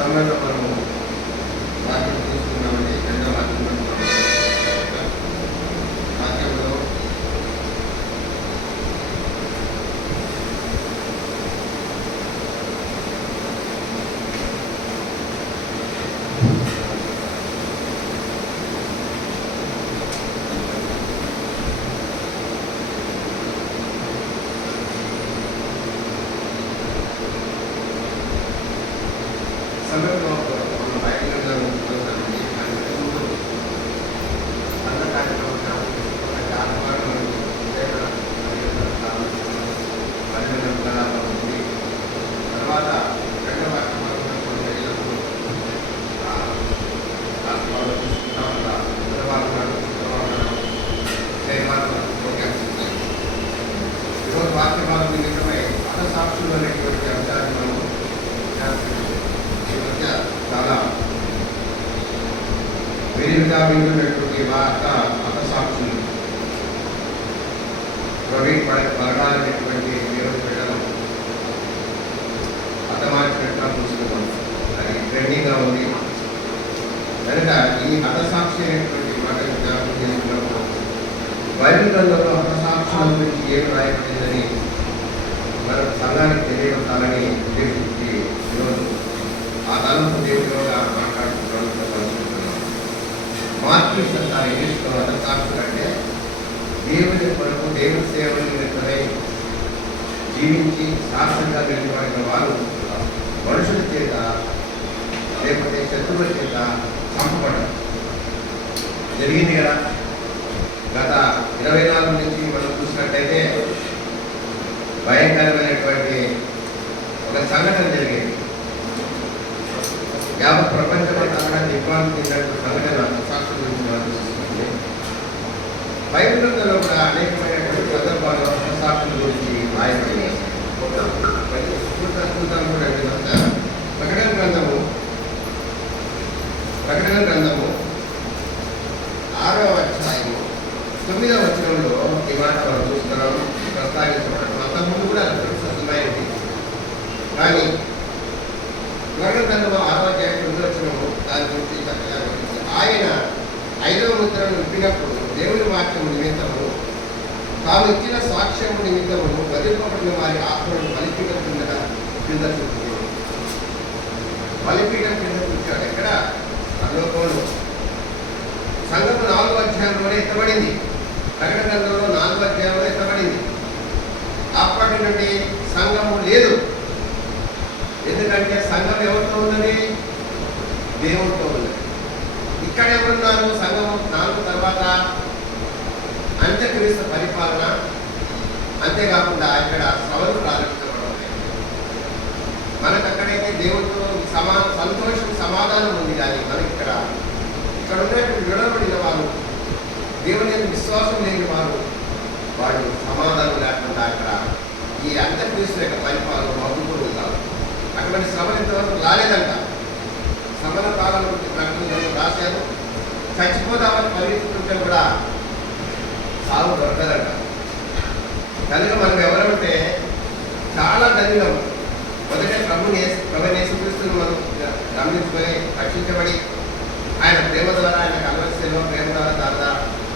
సమయంలో మనము వాక్యం తీసుకున్నామండి. రెండవ వాక్యంలో సమయంలో మన బయట చదువుతామండి. అన్న కార్యక్రమం తర్వాత రెండవ ఈరోజు వాక్యభాగం నిమిత్తమై అర్థశాస్త్రులు అనేటువంటి అంశాన్ని మనము చాలా విరివిగా వింటున్నటువంటి వార్త అర్థశాస్త్రులు ప్రవీణ్ పడగాలనేటువంటి ఈరోజు బిడ్డలు అర్థమార్చినట్టుగా చూస్తున్నాం. అది ట్రెండింగ్గా ఉంది కనుక ఈ అర్థసాక్షి అనేటువంటి మాటలు జ్ఞాపకం చేసుకున్నప్పుడు బైబిల్ గ్రంథంలో అర్థసాక్షుల గురించి ఏం రాయబడిందని మన సంఘానికి తెలియజేయాలని ఉద్దేశించి ఈరోజు ఆ తలంపు దేవుడిగా మాట్లాడుతున్నాను. మార్పు ఇంగ్లీష్లో అర్థసాక్షులు అంటే దేవుని కొరకు దేవుని సేవలు నిమిత్తమై జీవించి సాక్షిగా నిలబడిన వారు మనుషుల చేత లేకపోతే శత్రువుల చేత చంపబడడం జరిగింది కదా. గత 24 నుంచి మనం చూసినట్టయితే భయంకరమైనటువంటి ఒక సంఘటన జరిగింది. యావత్ ప్రపంచమంతా కూడా దిగ్భ్రాంతి చెందినటువంటి సంఘటన సాక్షుల గురించి మనం చూస్తుంది. బైబిల్ గ్రంథంలో కూడా అనేకమైనటువంటి సందర్భాల్లో సాక్షుల గురించి రాయబడింది. ప్రకటన గ్రంథము 6వ అధ్యాయము 9వ వచనంలో ఈ మాట మనం చూస్తున్నాము ప్రస్తావించబడటం. అంతకుముందు కూడా సత్యమైంది, కానీ ప్రకటన గ్రంథము 6వ అధ్యాయం 9వ వచనము దాని గురించి చక్కగా ఆయన 5వ ముద్రను విప్పినప్పుడు దేవుని వాక్యము నిమిత్తము తాము ఇచ్చిన సాక్ష్యము నిమిత్తము వదిలిపోబడిన వారి ఆత్మను బలిపీఠం కింద చూపుతున్నాడు. బలిపీఠం కింద కూర్చోడు. ఎక్కడ? పరలోకంలో. సంఘము 4వ అధ్యాయంలోనే ఎత్తబడింది. ప్రకటన గ్రంథంలో 4వ అధ్యాయంలో ఎత్తబడింది. అప్పటి నుండి సంఘము లేదు. ఎందుకంటే సంఘం ఎవరితో ఉన్నది? దేవుడితో ఉన్నది. ఇక్కడ ఎవరున్నారు? సంఘము 4 తర్వాత అంత్యక్రీస్తు పరిపాలన, అంతేకాకుండా ఇక్కడ శ్రవలు ప్రారంభించబడతాయి. మనకు అక్కడైతే దేవుడితో సంతోషం సమాధానం ఉంది, కానీ మనకి ఇక్కడ ఉన్నటువంటి విడవబడిన వారు, దేవుని యొక్క విశ్వాసం లేని వాడు సమాధానం లేకుండా అక్కడ ఈ అంత్యక్రీస్తు యొక్క పరిపాలన మగ్గుకొని ఉంటారు. అటువంటి శ్రమలు ఇంతవరకు రాలేదంట. శ్రమల కాలం గురించి ప్రకటనలో రాశారు. చచ్చిపోదామని పరిగెత్తుకుంటే కూడా సాగు దొరకదంట. కనుక మనం ఎవరంటే చాలా ధన్యం. మొదట ప్రభు యేసుక్రీస్తుని మనం గమనించుకొని రక్షించబడి ఆయన ప్రేమ ద్వారా, ఆయన కలవరిశలో ప్రేమ ద్వారా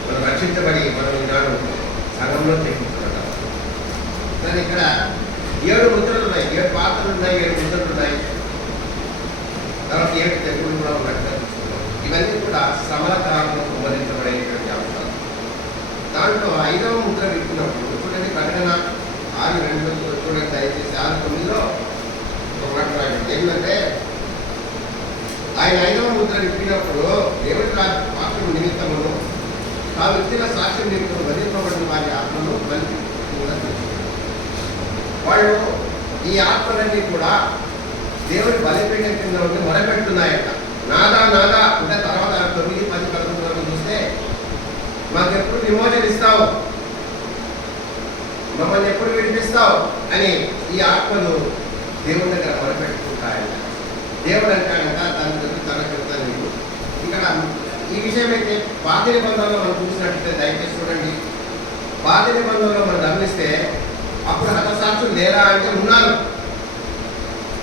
మనం రక్షించబడి మనం ఈనాడు సంఘంలో చేయించుకుంటాం. కానీ ఇక్కడ 7 ముద్రలు ఉన్నాయి, 7 పాత్రలు ఉన్నాయి, 7 ముద్రలు ఉన్నాయి. తర్వాత 7 తెగులు కూడా ఉన్నట్టుగా చూస్తున్నాం. ఇవన్నీ కూడా శ్రమల కాలంలో సంబంధించబడేటువంటి అంశాలు. దాంట్లో 5వ ముద్ర విప్పినప్పుడు చూడండి, ప్రకటన 6:2 చూడండి దయచేసి. 6:9లో ఒక మాట రాయండి. ఏంటంటే ఆయన 5వ ముద్ర విప్పినప్పుడు దేవుడి వాక్యం నిమిత్తమును తాము ఇచ్చిన సాక్ష్యం నిమిత్తం వదిలిపోబడిన వారి ఆత్మను బలి వాళ్ళు ఈ ఆత్మలన్నీ కూడా దేవుడి బలిపీఠం కింద ఉండి మొరపెడుతున్నాయట. నాదా నాదా అంటే తర్వాత 9, 10, 11 వరకు చూస్తే మాకెప్పుడు విమోచన ఇస్తావు, మమ్మల్ని ఎప్పుడు విడిపిస్తావు అని ఈ ఆత్మలు దేవుడి దగ్గర మొరపెట్టుకుంటాయంట. దేవుడు అంటాడంట తన చెప్తాను మీకు. ఇక్కడ ఈ విషయం అయితే పాత నిబంధనలో మనం చూసినట్లయితే దయచేసి చూడండి. పాత నిబంధనలో మనం గమనిస్తే అప్పుడు హతసాక్షులు లేరా అంటే ఉన్నారు.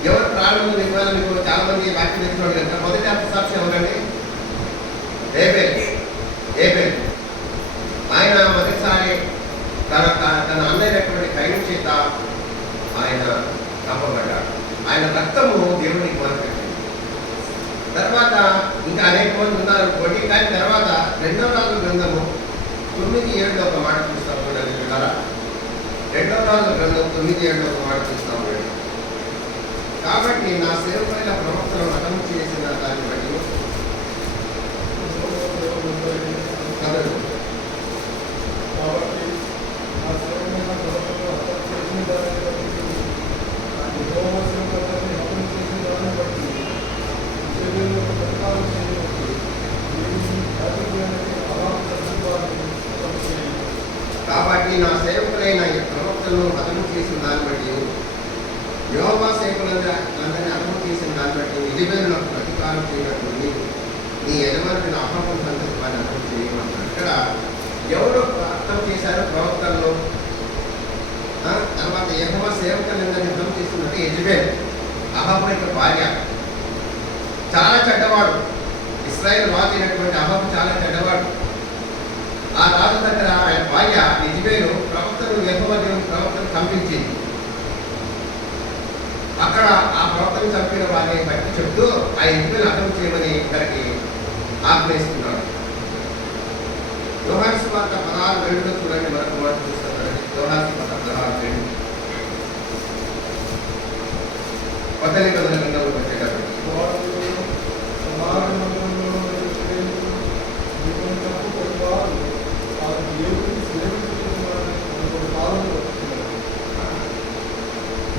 ఎవరు ప్రారంభంలో మీకు చాలా మంది వాక్యం ఇచ్చినోడు కనుక మొదటి హస్తసాక్షి ఎవరండి? ఏబేల్. ఆయన మొదటిసారి తన అన్నైనటువంటి కైను చేత ఆయన చంపబడ్డాడు. ఆయన రక్తము దేవునికి మొదలుపెట్టింది. తర్వాత ఇంకా అనేక మంది ఉన్నారు అనుకోండి. కానీ తర్వాత 2వ రాజుల గ్రంథము 9:7 ఒక మాట చూస్తాము చూడండి పిల్లరా. 2వ రాజుల గ్రంథం 9:7 ఒక మాట చూస్తాము. కాబట్టి నా సేవకులైన ప్రవక్తలను హతము చేసిన దాన్ని బట్టి కాబట్టి నా సేవకులైన ప్రవక్తలను హతము చేసిన దాన్ని బట్టి యెహోవా సేవకులందరినీ హతము చేసిన దాన్ని బట్టి యెజెబెలునకు ప్రతీకారం చేయనట్లు నీ యజమానుడిని అహరోను సంతతి వారిని హతము చేయమన్నాడు. ఇక్కడ ఎవరు హతం చేశారు? ప్రవక్తలను. తర్వాత యెహోవా సేవకులందరినీ హతం చేసినట్టు యెజెబెల్, అహాబు యొక్క భార్య. చాలా చెడ్డవాడు. ఇశ్రాయేలు రాజు అయినటువంటి అహాబు చాలా చెడ్డవాడు. ఆ రాజు దగ్గర ఆయన భార్య యెజెబెలు ప్రవక్తను, యెహోవా దేవుని ప్రవక్తను చంపించింది. అక్కడ ఆ ప్రవక్తను చంపిన వారిని బట్టి చెప్తూ ఆ యెజెబెలు హతం చేయమని ఇద్దరికి ఆజ్ఞయిస్తున్నాడు. యోహాను సువార్త 16:2 చూడండి. మరొక మాట చూస్తున్నాడు. యోహాను సువార్త 16:2 కొత్త నిబంధన గ్రంథంలో వచ్చేటప్పుడు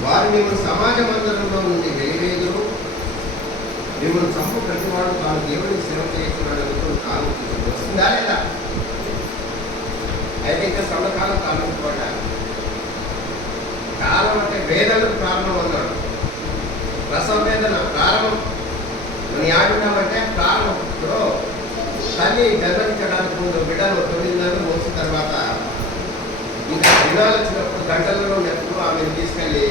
వారు మిమ్మల్ని సమాజ మందిరంలో నుండి వెలివేదురు, మిమ్మల్ని చంపు ప్రతివాడు తాను దేవుడికి సేవ చేస్తున్నాడు కాలం వస్తుందా లేదా? అయితే ఇంకా సమకాలం కాలం కాలం అంటే వేదనకు ప్రారంభం అన్నాడు. ప్రసవ వేదన ప్రారంభం. మనం ఆడున్నామంటే ప్రారంభంలో తల్లి జన్మనించడానికి ముందు బిడ్డలు 9 నెలలు మోసిన తర్వాత ఇంకా దినాలు వచ్చినప్పుడు గంటలలో ఎప్పుడు ఆమెను తీసుకెళ్ళి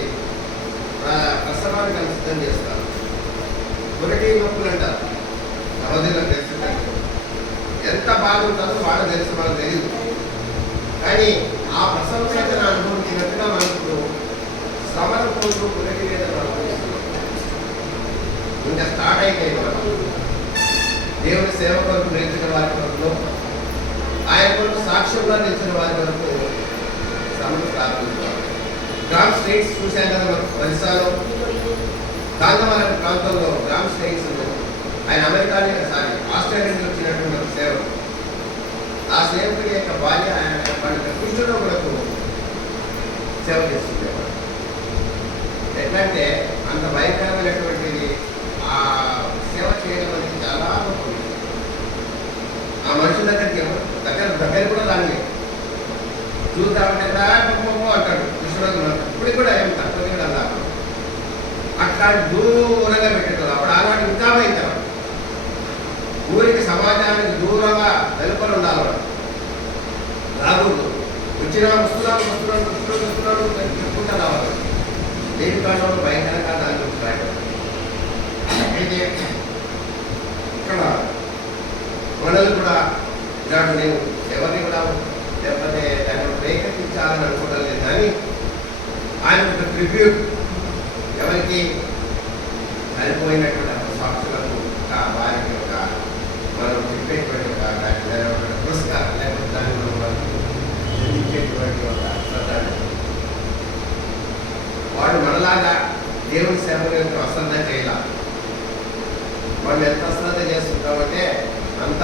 ప్రసవానికి సిద్ధం చేస్తారు. ఒకటి నొప్పులు అంటారు. సహోదరులకు తెలుసుకుంటారు ఎంత బాధ ఉంటుందో వాళ్ళు తెలుసు, మనకు తెలియదు. కానీ ఆ ప్రసవ వేదన అనుభవించినట్టుగా మనకు శ్రమల కోసం ఒకటి వేదన అనుభవిస్తున్నాం. ఇంకా స్టార్ట్ అయిపోయింది. మనం దేవుడి సేవ కొరకు నిలిచిన వారి కొరకు, ఆయన కొరకు సాక్ష్యంగా నిలిచిన వారి కొరకు శ్రమలు ప్రారంభించాలి. గ్రామ్ స్టేట్స్ చూశాం కదా మనకు ఒరిస్సాలో, గాంధమాల ప్రాంతంలో గ్రామ్ స్టేట్స్ ఆయన ఆస్ట్రేలియా నుంచి వచ్చినటువంటి ఒక సేవకు. ఆ సేవకుడి యొక్క భార్య ఆయన వాళ్ళ కృష్ణుడు మనకు సేవ చేస్తుండేవాడు. ఎట్లంటే అంత భయంకరమైనటువంటిది ఆ సేవ చేయడం అనేది చాలా గొప్ప. ఆ మనుషుల దగ్గర కూడా దాన్ని చూద్దామంటే అంటాడు కృష్ణుడు. ఇప్పుడు కూడా ఏం తక్కువ కూడా అలా అట్లా దూరంగా పెట్టేది. అప్పుడు ఆనాడు ఇంకా భయంకరం. ఊరికి సమాజానికి దూరంగా వెలుపల ఉండాలి. రాకూడదు. వస్తున్నాను చెప్పుకుంటా రావాలి. దేని కాలంలో భయంకరంగా దాని గురించి రాయడం. అయితే ఇక్కడ మనల్ని కూడా ఇలాంటి నేను ఎవరిని కూడా లేకపోతే దాన్ని రేకెత్తించాలని అనుకోవడం లేదు. కానీ ఆయన ఒక ట్రిబ్యూట్ ఎవరికి చనిపోయినటువంటి సాక్షులకు వారికి ఒక మనం చెప్పేటువంటి ఒక పురస్కారం లేకపోతే దాన్ని మనం చెందించేటువంటి ఒక శ్రద్ధ. వాడు మనలాగా దేవుని సేవల యొక్క అశ్రద్ధ చేయాల. మనం ఎంత అశ్రద్ధ చేస్తుంటామంటే అంత.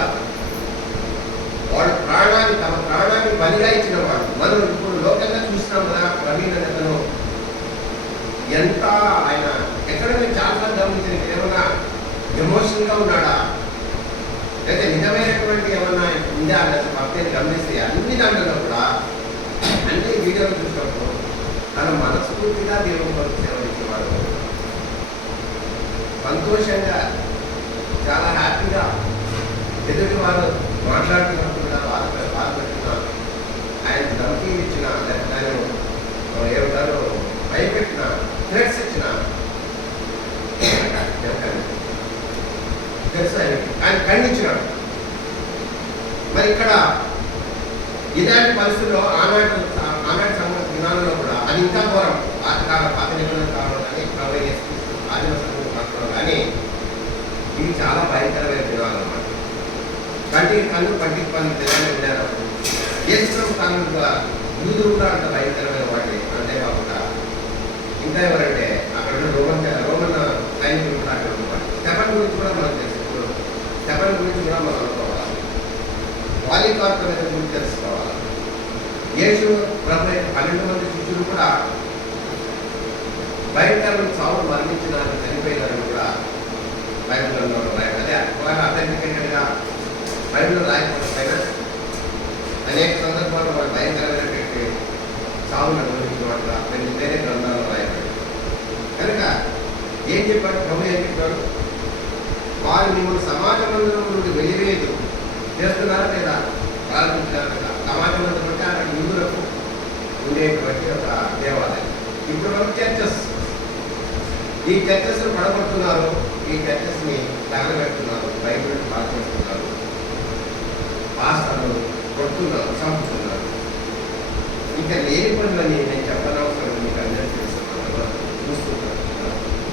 వాడు తమ ప్రాణాన్ని బలిగా ఇచ్చిన వాడు. మనం ఇప్పుడు లోకంగా చూసినాం కదా ప్రవీణ్ అతను ఎంత ఆయన ఎక్కడ మీరు చాలా గమనించిన ఏమన్నా ఎమోషనల్గా ఉన్నాడా అయితే నిజమైనటువంటి ఏమన్నా ఉందా అన్నది భక్తిని గమనిస్తే అన్ని దాంట్లో కూడా అన్ని వీడియోలు చూసినప్పుడు తన మనస్ఫూర్తిగా దేవుని కొరకు సేవలించేవాడు. సంతోషంగా చాలా హ్యాపీగా ఎదుటి వారు మాట్లాడుతున్నప్పుడు కూడా బాధపెట్టిన ఆయన ధమకి ఇచ్చిన లేకపోతే ఆయన ఏమంటారు భయపెట్టిన థ్రెట్స్ ఇచ్చిన ఖండించినాడు. మరి ఇక్కడ ఇలాంటి పరిస్థితుల్లో ఆనాటి దినాలలో కూడా అది ఇంకా ఘోరం. పాత నిబంధన కాలం కానీ ఆదిమ సంఘం కాకుండా కానీ ఇవి చాలా భయంకరమైన దినాలు అన్నమాట. కంటికి కన్ను పంటికి పన్ను తెలంగాణ విధానం యేసు కాలంగా యూదులు కూడా అంత భయంకరమైన వాటి. అంతేకాకుండా ఇంకా ఎవరంటే అక్కడ రోమన్ సైనికులు కూడా అక్కడ ఉన్నవాడు. స్టెఫన్ గురించి కూడా మనం తెలుసుకోవాలి. స్టెఫన్ గురించి కూడా మనం అనుకోవాలి. పాలికార్ప్ గురించి తెలుసుకోవాలి. యేసు ప్రభు 12 మంది శిష్యులు కూడా భయంకరమైన చావు మరణించినారని చనిపోయినారని కూడా బైబిల్లో రాయడం. అదే అథెంటికేటెడ్గా బైబిల్లో రాయకపోయినా అనేక సందర్భాల్లో వాళ్ళు భయంకరమైనటువంటి చావును అనుభవించిన వాళ్ళు వేరే గ్రంథాల్లో రాయబడి. కనుక ఏం చెప్పాడు ప్రభు? ఏం చెప్పాడు? వారు మిమ్మల్ని సమాజ మందిరం నుండి వెలివేయదు చేస్తున్నారా లేదా ప్రారంభించారు కదా. సమాజ మందిరం అంటే అక్కడ హిందువులకు ఉండేటువంటి ఒక దేవాలయం. ఇప్పుడు మనం చర్చెస్, ఈ చర్చెస్ని పడగొడుతున్నారు, ఈ చర్చెస్ని తగలబెడుతున్నారు, బైబిల్ పాస్ చేస్తున్నారు, పాస్టర్లు కొడుతున్నారు, చంపుతున్నారు. ఇంకా లేని పనులని నేను చెప్పనవసరం మీకు అందరికీ తెలుస్తున్నాను, చూస్తున్నాను.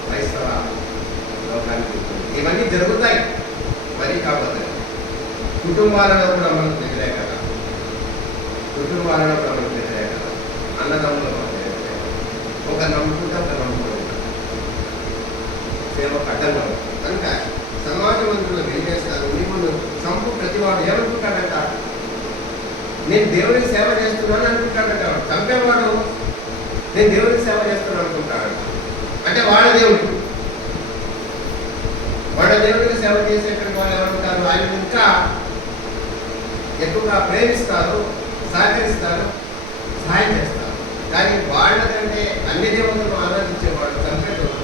క్రైస్తవ లోకానికి ఇవన్నీ జరుగుతాయి. మరీ కాకపోతే కుటుంబాలలో కూడా మనకు తెలియదే కదా, కుటుంబాలలో కూడా మనకు తెలియదే కదా, అన్నదమ్ములు ఒక నమ్ముకుంటే ఒక నమ్ముకుంటాం సేవ కట్టంగా. కనుక సమాజ మంత్రులు వెలివేస్తారు. మిమ్మల్ని చంపు ప్రతివాడు ఏమనుకుంటాడట? నేను దేవుడికి సేవ చేస్తున్నాను అనుకుంటాడట. చంపేవాడు నేను దేవుడికి సేవ చేస్తున్నాను అనుకుంటాడట. అంటే వాళ్ళ దేవుడికి సేవ చేసేటువంటి వాళ్ళు ఏమంటారు? ఆయన ఇంకా ఎక్కువగా ప్రేమిస్తారు, సహకరిస్తారు, సహాయం చేస్తారు. కానీ వాళ్ళకంటే అన్ని దేవులను ఆరాధించేవాడు చంపేటోడు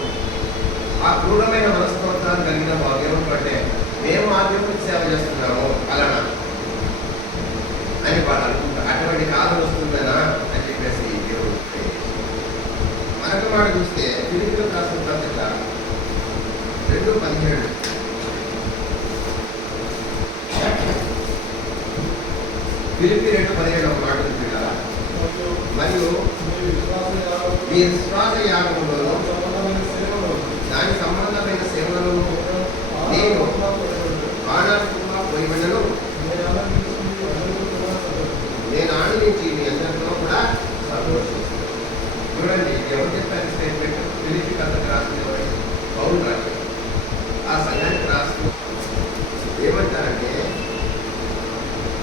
ఆ క్రూరమైన మనస్తత్వాన్ని కలిగిన వారు ఏమంటే మేము ఆ దేవుడికి సేవ చేస్తున్నాము అలానా అని వాళ్ళు అనుకుంటారు. అటువంటి కాలం వస్తుందనా అని చెప్పేసి దేవుడు మరొక మాట చూస్తే ఫిలిప్పీయులకు రాసిన పత్రిక 2:17 ఫిలిప్పీ 2:17 ఒక మాట ఉంది కదా. మరియు మీ విశ్వాస యాగములలో దాని సంబంధమైన సేవలను నేను ఆనందంగా పోయిబడను. నేను ఆనందించి మీ అందరిలో కూడా సంతోషిస్తాను. చూడండి ఎవరు చెప్పారు స్టేట్మెంట్? ఫిలిప్పీ కథకు రాసిన పౌలు రాశారు. ఆ సంఘానికి రాస్తూ ఏమంటారంటే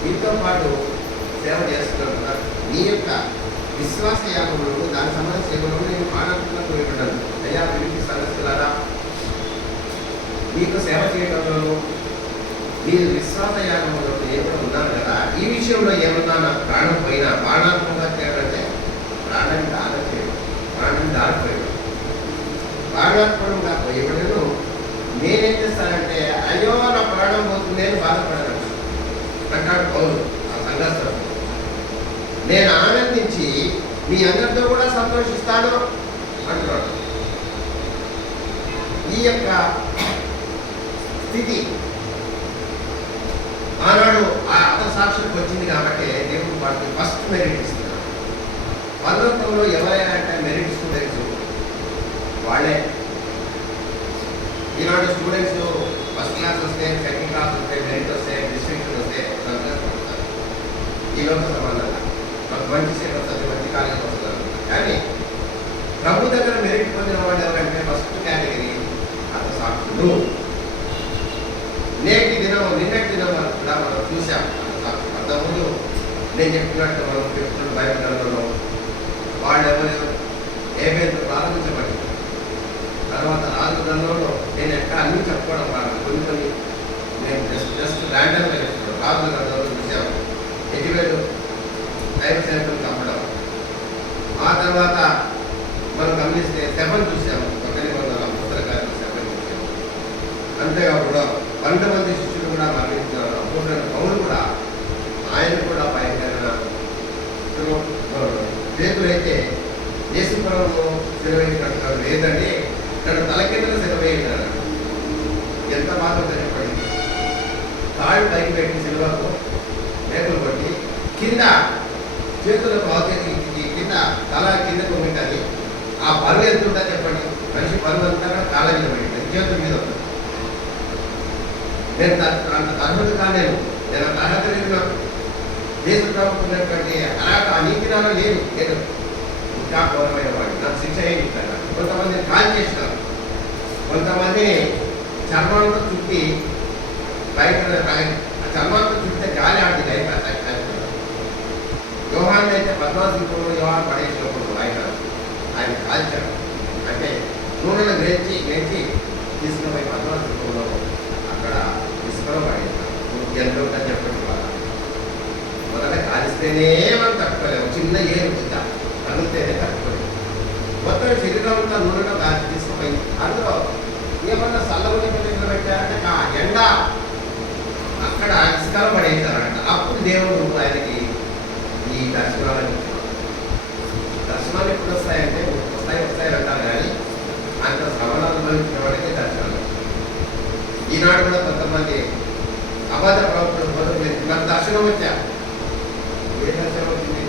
మీతో పాటు సేవ చేస్తున్నారు, మీ యొక్క విశ్వాస యాగములను దాని సంబంధ సేవలను నేను ఆనందంగా పోయిబడ్డాను. అయ్యా ఫిలిప్పీ సంఘస్థులారా, మీకు సేవ చేయడంలో మీరు విశ్వాస యాగంలో నేను కూడా ఉన్నాను కదా. ఈ విషయంలో ఏమన్నా ప్రాణం పోయినా బాణాత్మకంగా చేయాలంటే ప్రాణాన్ని దానం చేయడం, ప్రాణాన్ని దారిపోయడం, బాణాత్మకంగా పోయబడను. నేనేం చేస్తానంటే అయ్యో నా ప్రాణం పోతుంది నేను బాధపడను అంటాడు పౌలు ఆ సంఘస్థుడు. నేను ఆనందించి మీ అందరితో కూడా సంతోషిస్తాను అంటున్నాడు. ఈ యొక్క స్థితి ఆనాడు ఆ సాక్షులకు వచ్చింది కాబట్టి దేవుడు వాటికి ఫస్ట్ మెరిట్ ఇస్తున్నాడు. పర్వతంలో ఎవరైనా అంటే మెరిట్ స్టూడెంట్స్ వాళ్ళే. ఈనాడు స్టూడెంట్స్ ఫస్ట్ క్లాస్ వస్తే, సెకండ్ క్లాస్ వస్తే, మెరిట్ వస్తే, డిస్ట్రిక్షన్ వస్తే సంతోషపడతారు. ఈలోకి సంబంధంగా మాకు మంచి సేవ వస్తుంది, మంచి కాలేజీ వస్తుంది. కానీ ప్రభు దగ్గర మెరిట్ పొందిన వాళ్ళు ఎవరంటే ఫస్ట్ కేటగిరీ అత సాక్షులు. నిన్నటి దినం కూడా మనం చూసాం. అంతకుముందు నేను చెప్పినట్టు మనం చెప్తున్న బైబిల్ గ్రంథంలో వాళ్ళు ఎవరు ఏబేలు ప్రారంభించబడింది. తర్వాత రాజు గ్రంథంలో నేను ఎక్కడ అన్నీ చెప్పుకోవడం కాదు, కొన్ని నేను జస్ట్ ర్యాండమ్గా చెప్తున్నాను. రాజు గ్రంథంలో చూసాం ఎజబెలు దైవ సేవకులు చంపడం. ఆ తర్వాత మనం గమనిస్తే శవం చూసాము, ఒకరి వందల పుస్తకాలు శవం చూసాము. అంతేకాకుండా 12 మంది శిష్యులు కూడా మరణించారు. అప్పుడు పౌలు కూడా ఆయన కూడా భయంకరమైన పేతులైతే యేసుప్రభువు సెలవేసినట్టు లేదండి, తన తల కింద సెలవేయన్నాడు. ఎంత బాధ జరిగిపడింది. కాళ్ళు పైకి పెట్టి సిల్వకు మేకలు కొట్టి కింద చేతులకు అవతలికి కింద తల కింద కొమ్మింటుంది. ఆ బరువు ఎంత ఉంటుందో చెప్పండి. మనిషి బరువు అంతా కూడా కాళ్ళ మీద పెట్టింది, చేతుల మీద ఉంటుంది. నేను అంత అర్హత కాలేను, నేను అంత అర్హత లేదు. నాకు దేశ ప్రభుత్వం ఆ నీతి నాలో లేదు. నేను ఇంకా ఘోరమైన వాడు, నాకు శిక్ష ఏమి ఇస్తాను. కొంతమందిని కాల్ చేసినారు, కొంతమందిని చర్మంతో చుట్టి బయట ఆ చర్మంతో చుట్టే గాలి ఆడుతుంది అయిపోతాయి. యోహాన్ని అయితే పద్మాసీపుడు యోహాన్ పడేసినప్పుడు ఆయన కాల్చాడు. అంటే నూనెను గ్రహించి తీసుకుపోయి పద్మాసీపుడులో అక్కడ ఇసుకలో పడేస్తాడు. ఎంత ఉంటుందని చెప్పండి. మొదట కాలిస్తేనే మనం తట్టుకోలేము, చిన్న ఏరు పుద్దా తగిలితేనే తట్టుకోలేము. మొత్తం శరీరం అంతా నూనెలో గాలి తీసుకుపోయి అందులో ఏమన్నా చల్లగుని పెట్టారంటే ఆ ఎండ అక్కడ ఇసుకలో పడేశారంట. అప్పుడు దేవుడు ఆయనకి ఈ దర్శనాలు ఎప్పుడు వస్తాయంటే వస్తాయి అంటారు, కానీ అంత శ్రవణాలు అనుభవించిన వాడికి దర్శనాలు. ఈనాడు కూడా కొంతమంది అబద్ధ ప్రవక్తలు బదులు నాకు దర్శనం వచ్చా. ఏ దర్శనం వచ్చింది?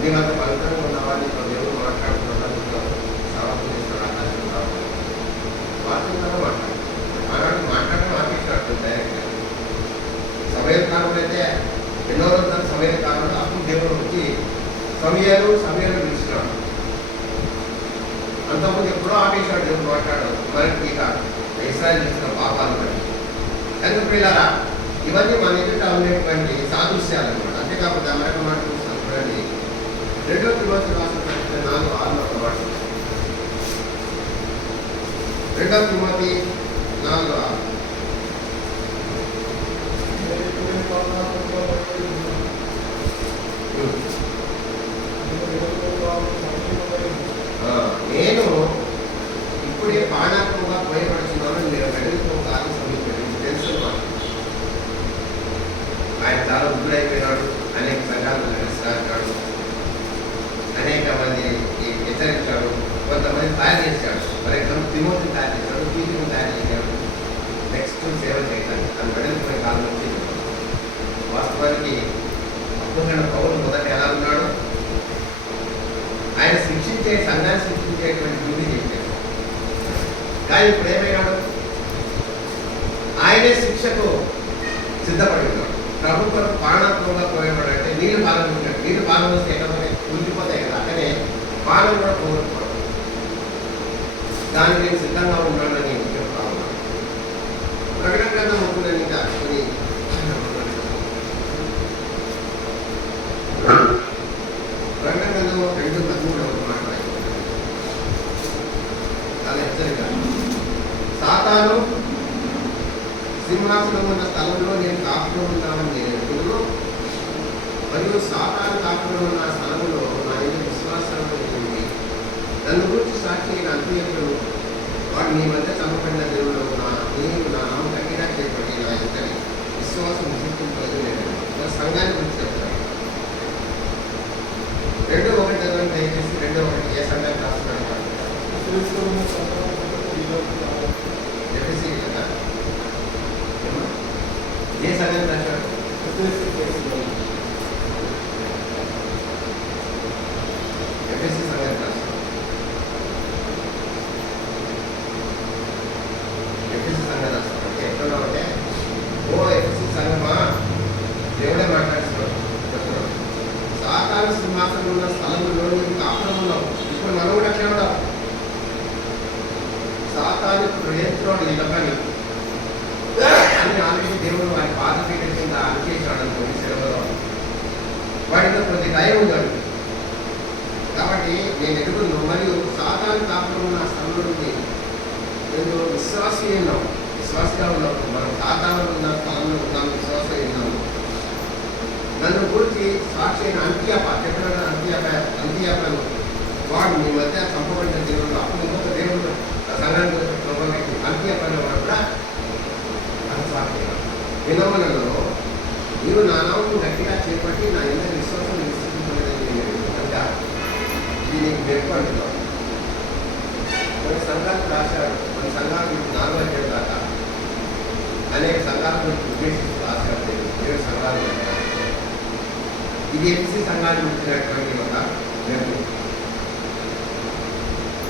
మేమంత పవిత్రంగా ఉన్నవా, నీకు దేవుడు మాట్లాడుతున్నాడు, సవాలు చేస్తాడు, ఆ దర్శనం రావాలి మాట్లాడు ఆనాడు మాట్లాడడం ఆపేసినట్టు డైరెక్ట్గా. సమయం కాలంలో అయితే ఎన్నో రోజుల సమయం కాలంలో అప్పుడు దేవుడు వచ్చి సమయాలు పిలిచినాడు. అంతకుముందు ఎప్పుడో ఆపేశాడు దేవుడు మాట్లాడడం. మనకి ఇక ఇస్రాయేల్ చేసిన పాపాలు బట్టి. ఎందుకు పిల్లరా, ఇవన్నీ మన ఎదుట ఉండేటువంటి సాదృశ్యాలు అనమాట. అంతేకాకుండా మరొక మాట చూస్తాం చూడండి. 2 తిమోతి రాసిన 4:6 ఒక మాట. 2 తిమోతి 4:6. నేను ఇప్పుడే పానాత్మగా పోయబడుతున్నాను, నేను వెడలితో కాలం సమీపించి తెలుసు. ఆయన చాలా ఉగ్గుడైపోయినాడు, అనేక సంఘాలను విశ్రాంతాడు, అనేక మంది హెచ్చరించాడు, కొంతమంది తయారు చేశాడు. ఫర్ ఎగ్జాంపుల్ తిమోతిని తయారు చేశాడు, తీతుని తయారు చేశాడు. నెక్స్ట్ సేవ చేయడానికి తను వెడలిపోయే కాలం నుంచి. వాస్తవానికి అప్పుడు పౌరులు మొదట ఎలా ఉన్నాడు? ఆయన సంఘాన్ని శిక్షించేటువంటి డ్యూటీ చేశాడు. కానీ ఇప్పుడు ఏమైనాడు? ఆయనే శిక్షకు సిద్ధపడి ఉన్నాడు. ప్రభుత్వం పానాత్మకంగా పోయేవాడంటే నీళ్ళు పాల్గొంటున్నాడు. నీళ్ళు పాల్గొస్తే ఎక్కడ ఉండిపోతాయి కదా, అక్కడే పాలన కూడా పోగొట్టుకోవడం. దానికి నేను సిద్ధంగా ఉన్నానని చెప్తా ఉన్నాను. ప్రకటన గ్రంథం ఉంటుందని ఇంకా కొన్ని ప్రకటన గ్రంథం 2:13 ఒక మాట చాలా హెచ్చరిక. సాతాను సింహాసనం ఉన్న స్థలంలో నేను కాపులో ఉన్నానని నేను ఎప్పుడు, మరియు సాతాను కాపులో ఉన్న స్థలంలో నా విశ్వాసం ఉంది. నన్ను గురించి సాక్షి అయిన అంత్యకుడు వాడు నీ మధ్య చంపబడిన దేవుడు నేను నా నామం గట్టిగా చేపట్టి నా ఇద్దరి విశ్వాసం ముగింపుకోదు. నేను సంఘాన్ని గురించి చెప్తాను. 2:1 దయచేసి 2:1 ఏ సంఘాన్ని రాస్తున్నాడు? ఎఫ్ఎస్సీ కదా, ఏ సంఘాన్ని రాశాడు? ఎఫ్ఎస్సీ సంఘాన్ని రాశాడు. ఎఫ్ఎస్సీ సంఘాన్ని రాస్తాడు. అంటే ఎక్కడ ఉంటే ఓ ఎఫ్ఎస్సీ సంఘమా, దేవుడే మాట్లాడుతున్నాడు, చెప్తున్నాడు. సాతాను సింహాసనం ఉన్న స్థలంలో నీకు కాపురం ఉన్నావు. ఇప్పుడు మనం కూడా అట్లా ఉన్నాం. సాతానికి ప్రయత్నాలు ఇవ్వని అని ఆలోచించి దేవుడు వారి పాదపీఠ కింద అనిచేశాడు అనుకోండి సెలవులో. వాడితో కొద్ది టైం ఉన్నాడు కాబట్టి నేను ఎదుగును. మరియు సాతాను కాపురం ఉన్న స్థలంలో నుండి నేను విశ్వాసంగా ఉన్నాం. మనం సాతాను ఉన్న స్థలంలో ఉన్నాం, విశ్వాసం ఉన్నాము. నన్ను గురించి సాక్షి అయిన అంత్యాప చెప్పిన అంత్యాపను వాడు మీ మధ్య చంపబడిన దేవుడు. అప్పుడు ఇంకొక దేవుడు సంఘాన్ని గురించి అంత్యాపన వాడు కూడా అది సాక్షి. వినమలలో నీవు నా నామం గట్టిగా చేపట్టి నా ఎంత విశ్వాసం విశ్వసించలేదని అంటా దీనికి మెరుపు అంటున్నాడు. కొన్ని సంఘాలు రాశాడు, కొన్ని సంఘాలు 4 అధ్యాయం దాకా అనేక సంఘాలను ఉద్దేశిస్తూ రాశారు. 7 సంఘాలు ఉంటాయి. ఇది ఎఫ్సి సంఘాన్ని ఇచ్చినటువంటి ఒక నిర్ణయం.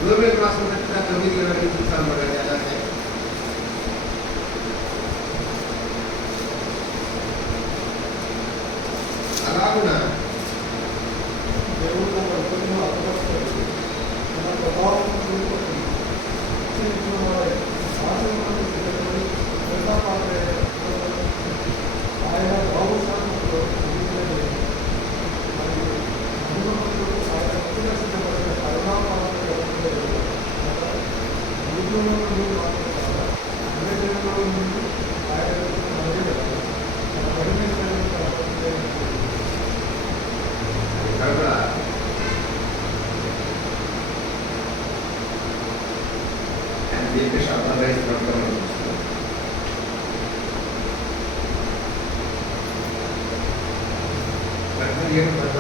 రోమిలకు రాసిన పత్రిక 9:20 చూసాం మనం అలాగే. అలాగున దేవుడు తన రూపంలో అర్థపరుస్తాడు. తన ప్రభావం రూపొందింది. ఇచ్చిన వాడే ఆశీర్వాదం సిద్ధపడి ప్రతాపాలే ఆయన బాహుశాంతంలో మరియు అనుభవంలో ఆయన ముఖ్యంగా సిద్ధపడిన కరుణాపాలన జీవితంలో నుండి మాత్రం కాదు, అన్ని జనంలో నుండి ఆయన మధ్య తన పరిమితులను కనుక ఆయన చెప్పేసి అర్థమైంది పడుతున్నాం. కనుక